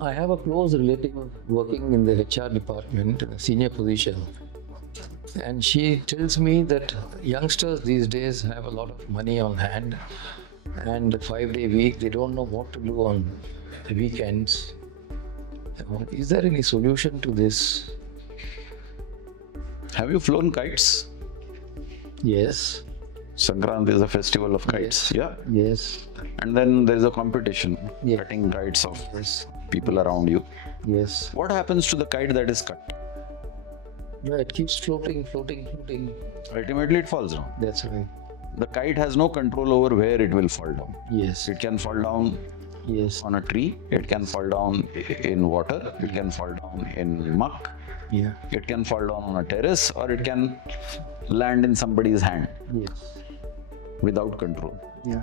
I have a close relative working in the HR department in a senior position, and she tells me that youngsters these days have a lot of money on hand and a 5-day week. They don't know what to do on the weekends. Is there any solution to this? Have you flown kites? Yes. Sankrant is a festival of kites. Yeah. Yes. And then there is a competition, Yeah. cutting kites of Yes. people around you. Yes. What happens to the kite that is cut? Yeah, it keeps floating. Ultimately, it falls down. That's right. The kite has no control over where it will fall down. Yes. It can fall down Yes. on a tree, it can fall down in water, it can fall down in muck, Yeah. it can fall down on a terrace, or it can land in somebody's hand Yes. without control. Yeah.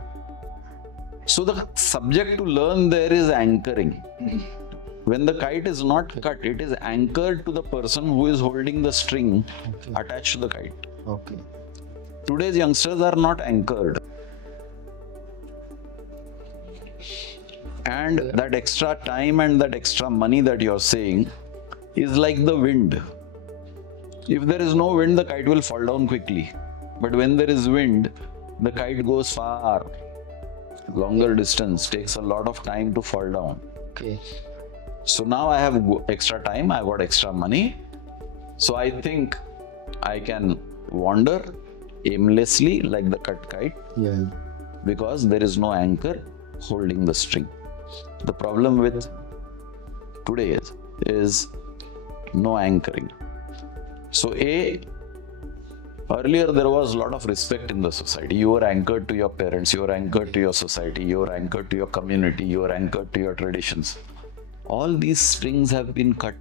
So the subject to learn there is anchoring. When the kite is not cut, it is anchored to the person who is holding the string attached to the kite. Okay. Today's youngsters are not anchored. And that extra time and that extra money that you're saying is like the wind. If there is no wind, the kite will fall down quickly. But when there is wind, the kite goes far, longer distance, takes a lot of time to fall down. Okay. So now I have extra time, I got extra money. So I think I can wander aimlessly like the cut kite Yeah. because there is no anchor holding the string. The problem with today is no anchoring. So earlier there was a lot of respect in the society. You were anchored to your parents, you were anchored to your society, you were anchored to your community, you were anchored to your traditions. All these strings have been cut.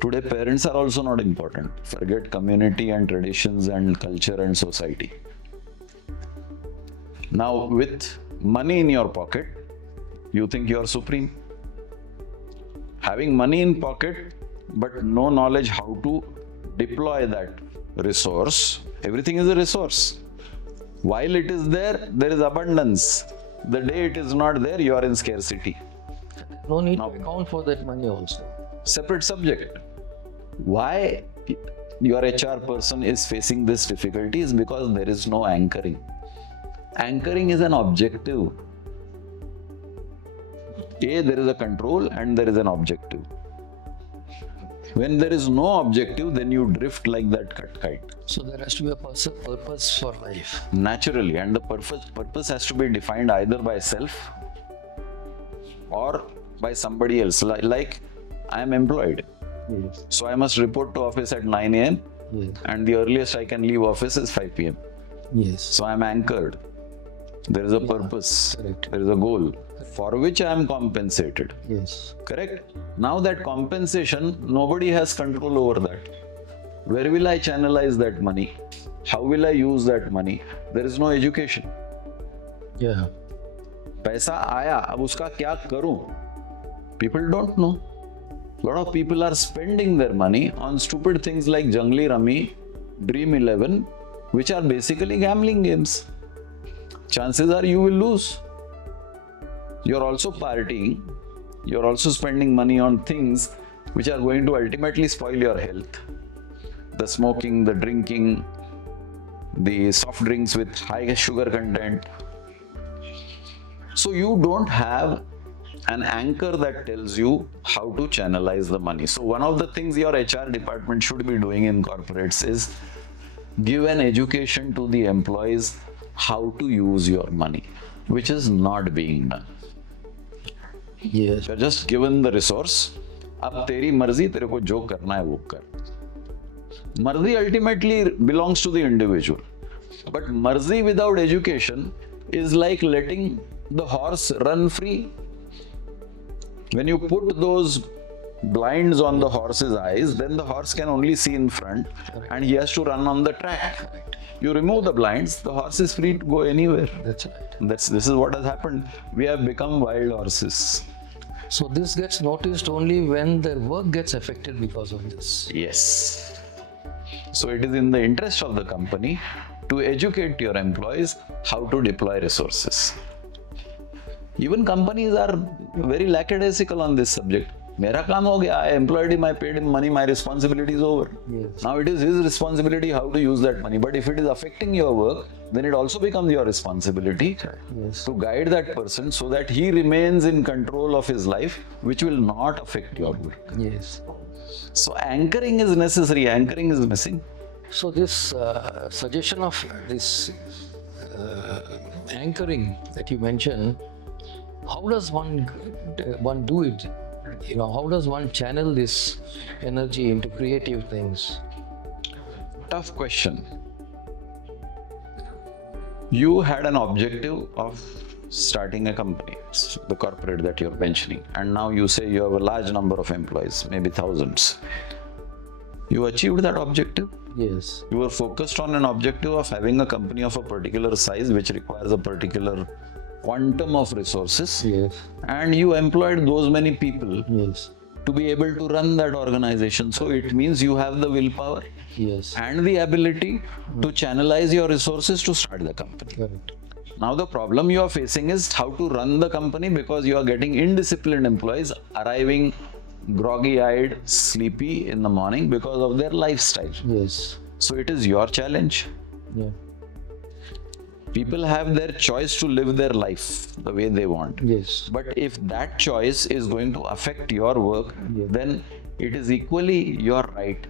Today parents are also not important. Forget community and traditions and culture and society. Now with money in your pocket, you think you are supreme. Having money in pocket but no knowledge how to deploy that resource. Everything is a resource. While it is there, there is abundance. The day it is not there, you are in scarcity. No need to account for that money also. Separate subject. Why your HR person is facing this difficulty is because there is no anchoring. Anchoring is an objective. There is a control and there is an objective. When there is no objective, then you drift like that cut kite. So there has to be a purpose for life. Naturally, and the purpose has to be defined either by self or by somebody else. Like I am employed. Yes. So I must report to office at 9 a.m. Yes. and the earliest I can leave office is 5 p.m. Yes. So I am anchored. There is a purpose. Correct. There is a goal for which I am compensated. Yes. Correct? Now that compensation, nobody has control over that. Where will I channelize that money? How will I use that money? There is no education. Yeah. पैसा आया, अब उसका क्या करूं? People don't know. A lot of people are spending their money on stupid things like Jungli Rummy, Dream 11, which are basically gambling games. Chances are you will lose. You're also partying. You're also spending money on things which are going to ultimately spoil your health. The smoking, the drinking, the soft drinks with high sugar content. So you don't have an anchor that tells you how to channelize the money. So one of the things your HR department should be doing in corporates is give an education to the employees how to use your money, which is not being done. Yes. You're just given the resource. अब तेरी मर्जी, तेरे को जो करना है वो कर. Marzi ultimately belongs to the individual. But marzi without education is like letting the horse run free. When you put those blinds on the horse's eyes, then the horse can only see in front and he has to run on the track. You remove the blinds, the horse is free to go anywhere. That's right. This is what has happened. We have become wild horses. So this gets noticed only when their work gets affected because of this. Yes. So it is in the interest of the company to educate your employees how to deploy resources. Even companies are very lackadaisical on this subject. मेरा काम हो गया, I employed him, I paid him money, my responsibility is over. Yes. Now it is his responsibility how to use that money. But if it is affecting your work, then it also becomes your responsibility Yes. to guide that person so that he remains in control of his life, which will not affect your work. Yes. So anchoring is necessary, anchoring is missing. So this suggestion of this anchoring that you mentioned, how does one do it? You know, how does one channel this energy into creative things? Tough question. You had an objective of starting a company, the corporate that you're mentioning, and now you say you have a large number of employees, maybe thousands. You achieved that objective. Yes. You were focused on an objective of having a company of a particular size which requires a particular quantum of resources, Yes. and you employed those many people Yes. to be able to run that organization. So it means you have the willpower Yes. and the ability to channelize your resources to start the company. Correct. Now the problem you are facing is how to run the company, because you are getting indisciplined employees arriving groggy-eyed, sleepy in the morning because of their lifestyle. Yes. So it is your challenge. Yeah. People have their choice to live their life the way they want. Yes. But if that choice is going to affect your work, Yeah. then it is equally your right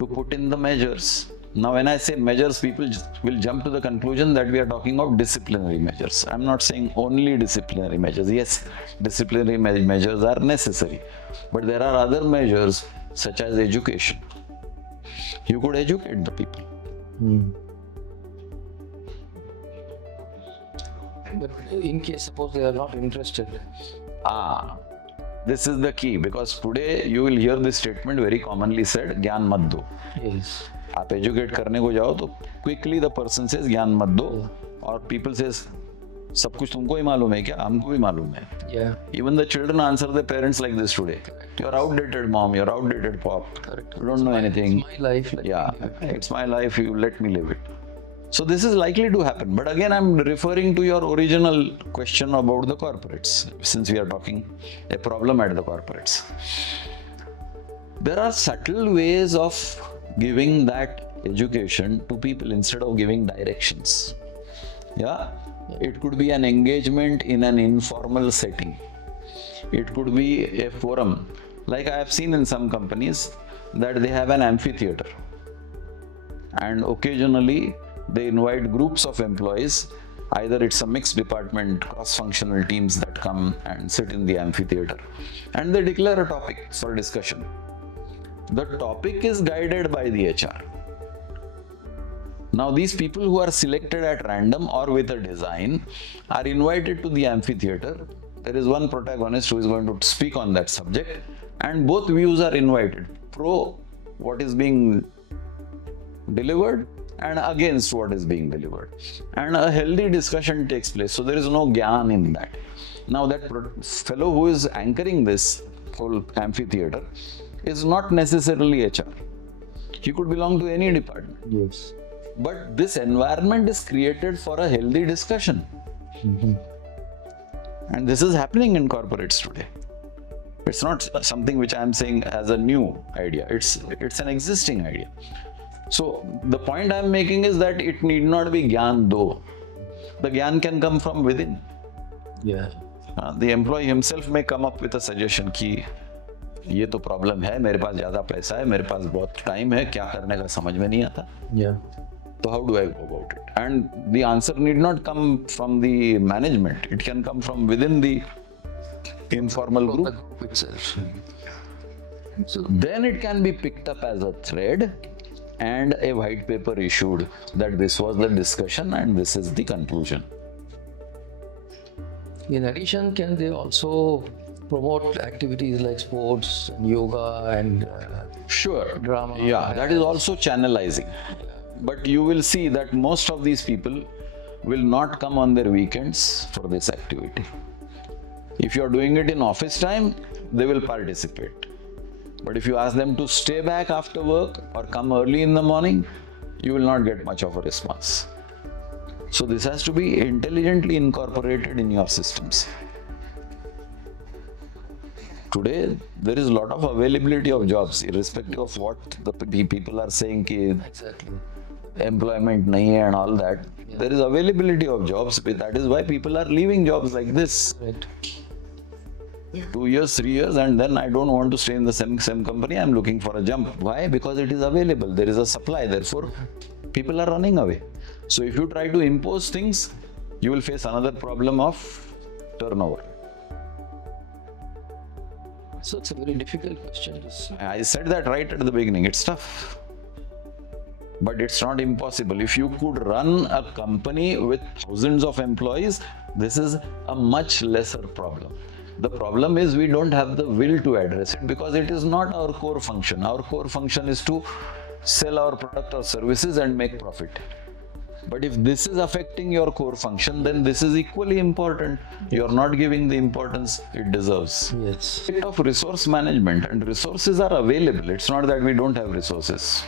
to put in the measures. Now, when I say measures, people will jump to the conclusion that we are talking of disciplinary measures. I'm not saying only disciplinary measures. Yes, disciplinary measures are necessary. But there are other measures such as education. You could educate the people. But in case suppose they are not interested. This is the key, because today you will hear this statement very commonly said, ज्ञान मत दो. Yes. आप educate करने को जाओ तो quickly the person says ज्ञान मत दो, और पीपल सेज सब कुछ तुमको ही मालूम है क्या? हमको भी मालूम है. Yeah. Even the children answer their parents like this today. You're outdated mom, you're outdated pop. Correct. You don't know anything. It's my life. Yeah, it's my life, you let me live it. So this is likely to happen. But again, I'm referring to your original question about the corporates, since we are talking a problem at the corporates. There are subtle ways of giving that education to people instead of giving directions. Yeah? It could be an engagement in an informal setting. It could be a forum. Like I have seen in some companies that they have an amphitheater. And occasionally they invite groups of employees. Either it's a mixed department, cross-functional teams that come and sit in the amphitheater. And they declare a topic for discussion. The topic is guided by the HR. Now these people who are selected at random or with a design are invited to the amphitheater. There is one protagonist who is going to speak on that subject, and both views are invited. Pro what is being delivered and against what is being delivered. And a healthy discussion takes place. So there is no gyan in that. Now that fellow who is anchoring this whole amphitheater is not necessarily HR. He could belong to any department. Yes. But this environment is created for a healthy discussion. And this is happening in corporates today. It's not something which I'm saying as a new idea. It's an existing idea. So the point I'm making is that it need not be gyan though. The gyan can come from within. Yeah. The employee himself may come up with a suggestion कि ये तो problem है, मेरे पास ज़्यादा पैसा है, मेरे पास बहुत टाइम है, क्या करने का समझ में नहीं आता. Yeah. So how do I go about it? And the answer need not come from the management. It can come from within the informal The group. group itself. So, Then it can be picked up as a thread and a white paper issued that this was the discussion and this is the conclusion. in addition, can they also promote activities like sports and yoga and Sure. drama? Yeah, that is also channelizing. But you will see that most of these people will not come on their weekends for this activity. If you are doing it in office time, they will participate. But if you ask them to stay back after work or come early in the morning, you will not get much of a response. So this has to be intelligently incorporated in your systems. Today, there is a lot of availability of jobs, irrespective of what the people are saying, ki Exactly. employment nahi hai and all that. There is availability of jobs, but that is why people are leaving jobs like this. Right. 2 years, 3 years, and then I don't want to stay in the same company. I'm looking for a jump. Why? Because it is available. There is a supply. Therefore, people are running away. So if you try to impose things, you will face another problem of turnover. So it's a very difficult question to say. I said that right at the beginning. It's tough. But it's not impossible. If you could run a company with thousands of employees, this is a much lesser problem. The problem is we don't have the will to address it because it is not our core function. Our core function is to sell our product or services and make profit. But if this is affecting your core function, then this is equally important. You're not giving the importance it deserves. Yes. Bit of resource management, and resources are available. It's not that we don't have resources.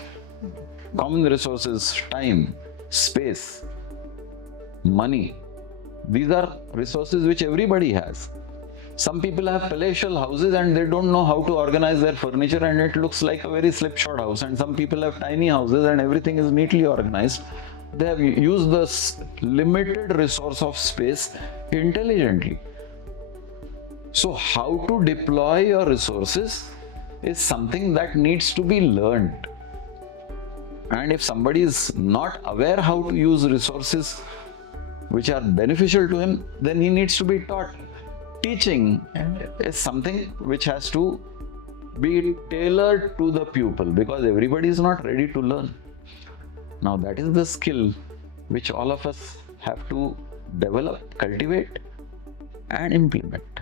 Common resources, time, space, money. These are resources which everybody has. Some people have palatial houses and they don't know how to organize their furniture and it looks like a very slipshod house. And some people have tiny houses and everything is neatly organized. They have used this limited resource of space intelligently. So how to deploy your resources is something that needs to be learned. And if somebody is not aware how to use resources which are beneficial to him, then he needs to be taught. Teaching is something which has to be tailored to the pupil because everybody is not ready to learn. Now that is the skill which all of us have to develop, cultivate and implement.